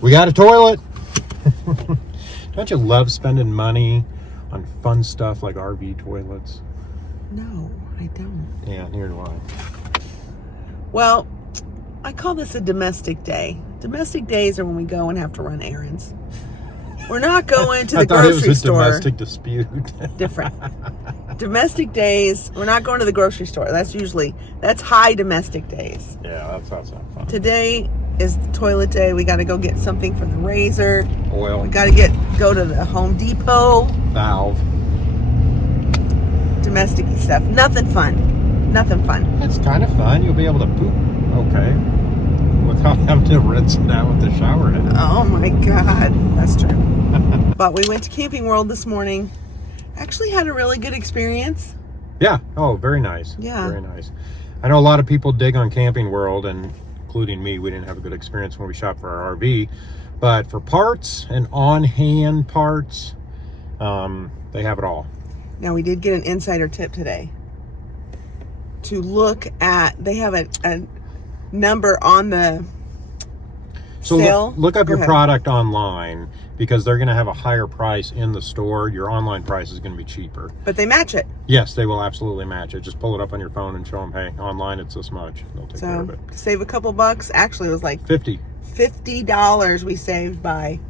We got a toilet. Don't you love spending money on fun stuff like RV toilets? No, I don't. Yeah, neither do I. Well, I call this a domestic day. Domestic days are when we go and have to run errands. We're not going to the grocery store. I thought it was a domestic dispute. Different. Domestic days, we're not going to the grocery store. That's high domestic days. Yeah, that's not fun. Today is the toilet day. We got to go get something for the razor. Oil. We got to go to the Home Depot. Valve. Domestic-y stuff. Nothing fun. Nothing fun. It's kind of fun. You'll be able to poop okay without having to rinse it out with the shower head. Oh my God. That's true. But we went to Camping World this morning. Actually had a really good experience. Yeah. Oh, very nice. Yeah. Very nice. I know a lot of people dig on Camping World, and including me, we didn't have a good experience when we shopped for our RV. But for parts and on-hand parts, they have it all. Now, we did get an insider tip today to look at, they have a number on the sale. Look up your product online, because they're going to have a higher price in the store. Your online price is going to be cheaper. But they match it. Yes, they will absolutely match it. Just pull it up on your phone and show them, hey, online it's this much. They'll take care of it. To save a couple bucks, actually it was like $50 we saved by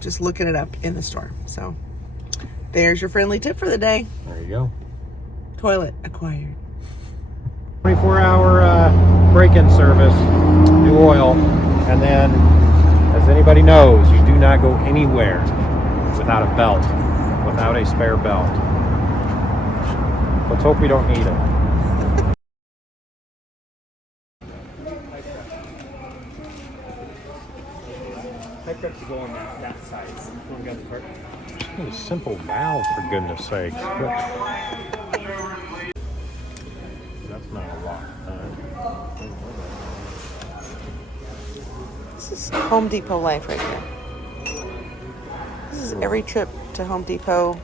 just looking it up in the store. So there's your friendly tip for the day. There you go. Toilet acquired. 24-hour break-in service, new oil, and then, as anybody knows, you do not go anywhere without a belt, without a spare belt. Let's hope we don't need it. A simple valve, for goodness sakes. That's not a lot. This is Home Depot life right here. This is every trip to Home Depot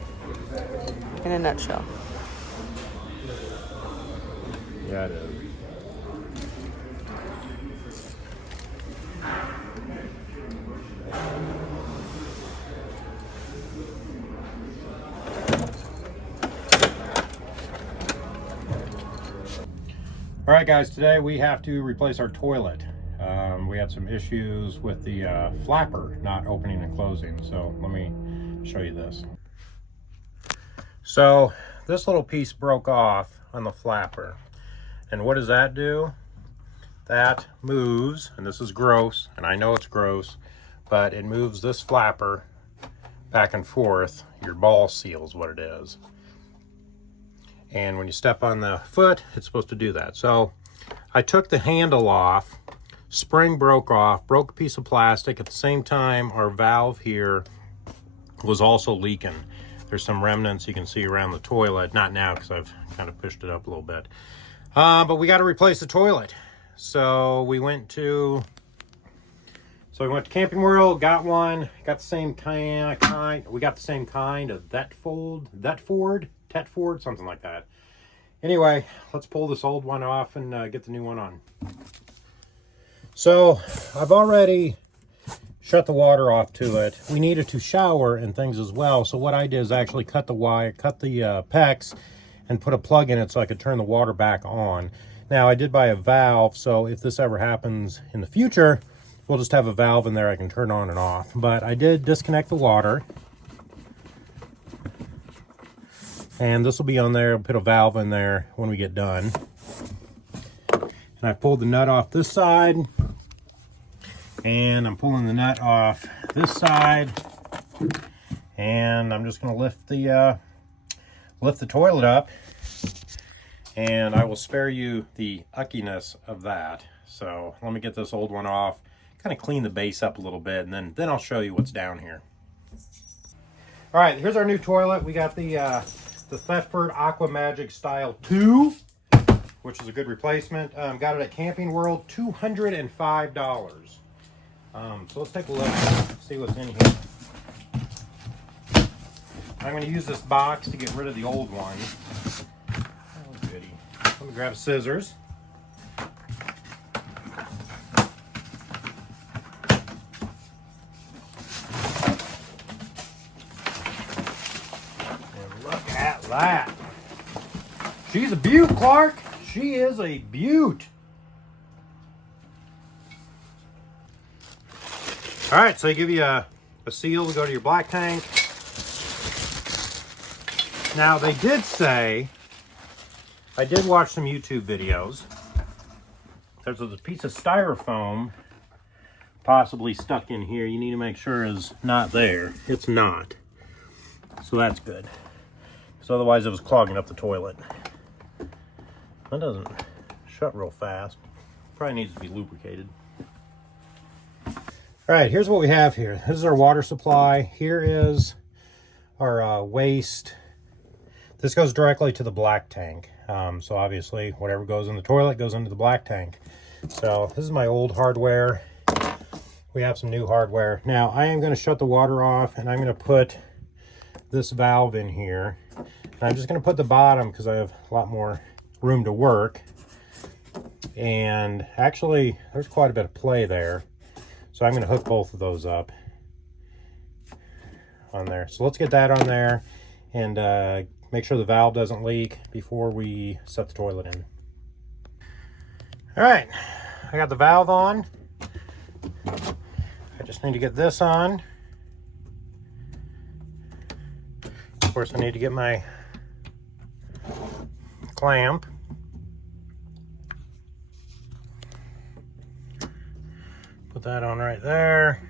in a nutshell. Yeah, it is. All right, guys, today we have to replace our toilet. We had some issues with the flapper not opening and closing, so let me show you this. So this little piece broke off on the flapper, and what does that do? That moves, and this is gross, and I know it's gross, but it moves this flapper back and forth. Your ball seal is what it is. And when you step on the foot, it's supposed to do that. So I took the handle off, spring broke off, broke a piece of plastic. At the same time, our valve here was also leaking. There's some remnants you can see around the toilet. Not now, because I've kind of pushed it up a little bit. But we got to replace the toilet. So we went to Camping World, got one, got the same kind. We got the same kind of Tetford, something like that. Anyway, let's pull this old one off and get the new one on. So I've already shut the water off to it. We needed to shower and things as well. So what I did is actually cut the wire, cut the PEX, and put a plug in it so I could turn the water back on. Now I did buy a valve, so if this ever happens in the future, we'll just have a valve in there I can turn on and off. But I did disconnect the water. And this will be on there. I'll put a valve in there when we get done. And I pulled the nut off this side. And I'm pulling the nut off this side. And I'm just going to lift the toilet up. And I will spare you the uckiness of that. So let me get this old one off. Kind of clean the base up a little bit. And then I'll show you what's down here. All right, here's our new toilet. We got the Thetford Aqua Magic Style 2, which is a good replacement. Got it at Camping World, $205. So let's take a look, see what's in here. I'm going to use this box to get rid of the old one. Oh, goody. Let me grab scissors. that. She's a beaut, Clark. She is a beaut. All right, so they give you a seal to go to your black tank. Now, they did say, I did watch some YouTube videos. There's a piece of styrofoam possibly stuck in here. You need to make sure is not there. It's not. So that's good. Because otherwise it was clogging up the toilet. That doesn't shut real fast. Probably needs to be lubricated. All right, here's what we have here. This is our water supply. Here is our waste. This goes directly to the black tank. So obviously whatever goes in the toilet goes into the black tank. So this is my old hardware. We have some new hardware. Now I am going to shut the water off and I'm going to put this valve in here. And I'm just going to put the bottom because I have a lot more room to work. And actually there's quite a bit of play there. So I'm going to hook both of those up on there. So let's get that on there and make sure the valve doesn't leak before we set the toilet in. All right, I got the valve on. I just need to get this on. Of course, I need to get my clamp. Put that on right there.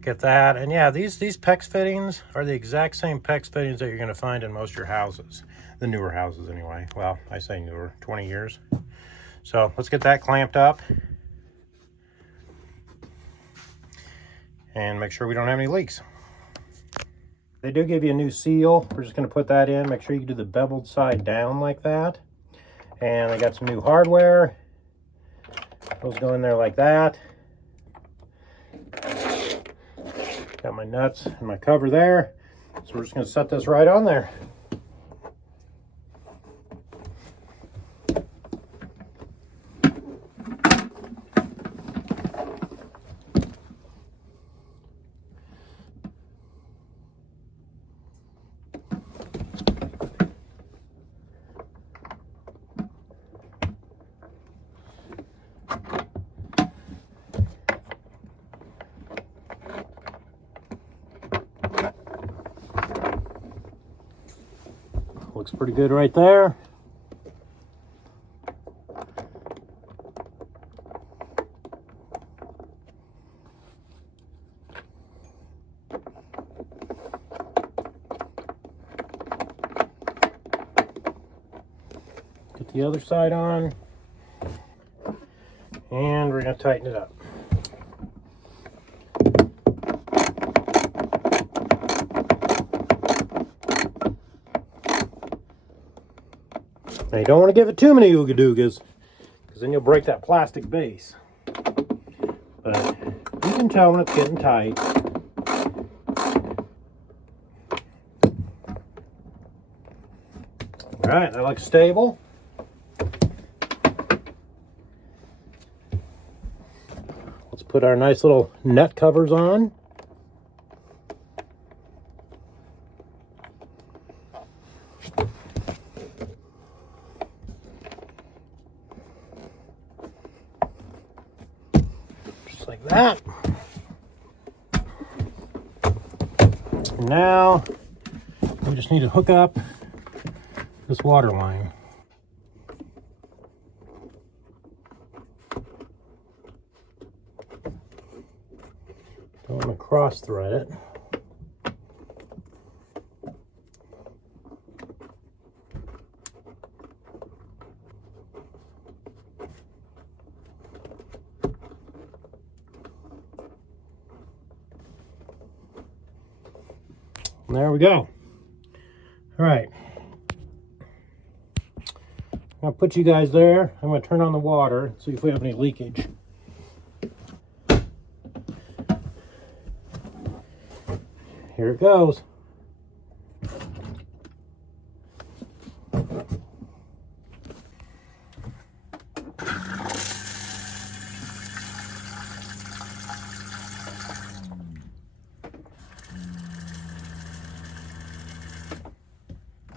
Get that. And yeah, these PEX fittings are the exact same PEX fittings that you're going to find in most of your houses. The newer houses anyway. Well, I say newer, 20 years. So let's get that clamped up. And make sure we don't have any leaks. They do give you a new seal. We're just going to put that in. Make sure you do the beveled side down like that. And I got some new hardware. Those go in there like that. Got my nuts and my cover there. So we're just going to set this right on there. Looks pretty good right there. Get the other side on. And we're going to tighten it up. Now you don't want to give it too many ooga-doogas, because then you'll break that plastic base. But you can tell when it's getting tight. Alright, that looks stable. Let's put our nice little net covers on. Like that. And now we just need to hook up this water line. Don't want to cross thread it. And there we go. All right. I'll put you guys there. I'm going to turn on the water, see if we have any leakage. Here it goes.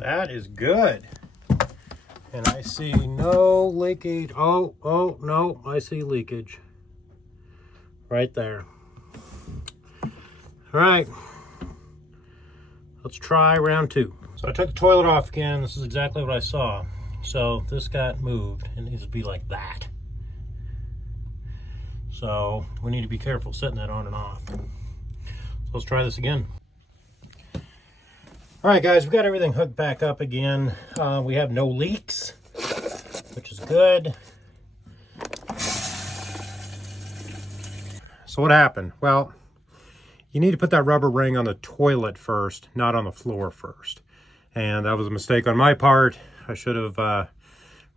That is good. And I see no leakage. Oh, no, I see leakage. Right there. All right. Let's try round 2. So I took the toilet off again. This is exactly what I saw. So this got moved. It needs to be like that. So we need to be careful setting that on and off. So let's try this again. All right, guys, we got everything hooked back up again. We have no leaks, which is good. So what happened? Well, you need to put that rubber ring on the toilet first, not on the floor first. And that was a mistake on my part. I should have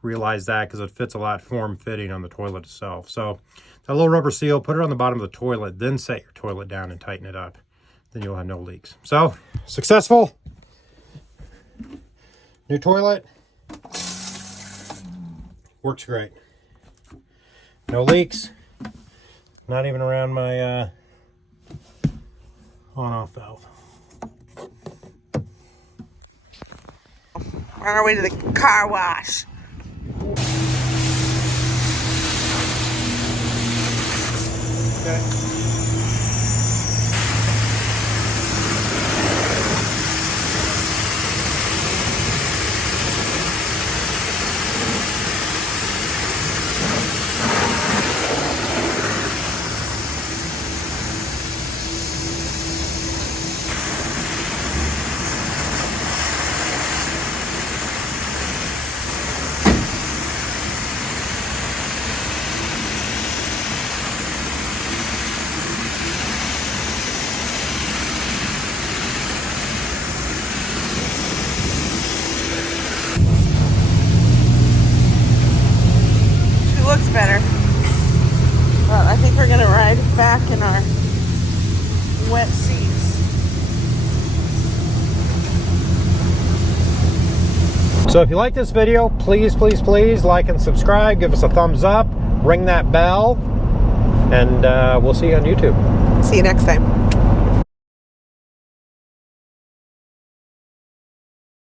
realized that because it fits a lot form-fitting on the toilet itself. So that little rubber seal, put it on the bottom of the toilet, then set your toilet down and tighten it up. Then you'll have no leaks. So, successful. New toilet. Works great. No leaks. Not even around my on-off valve. We're on our way to the car wash. Okay. Looks better. Well, I think we're gonna ride back in our wet seats. So if you like this video, please like and subscribe. Give us a thumbs up. Ring that bell. And we'll see you on YouTube. See you next time.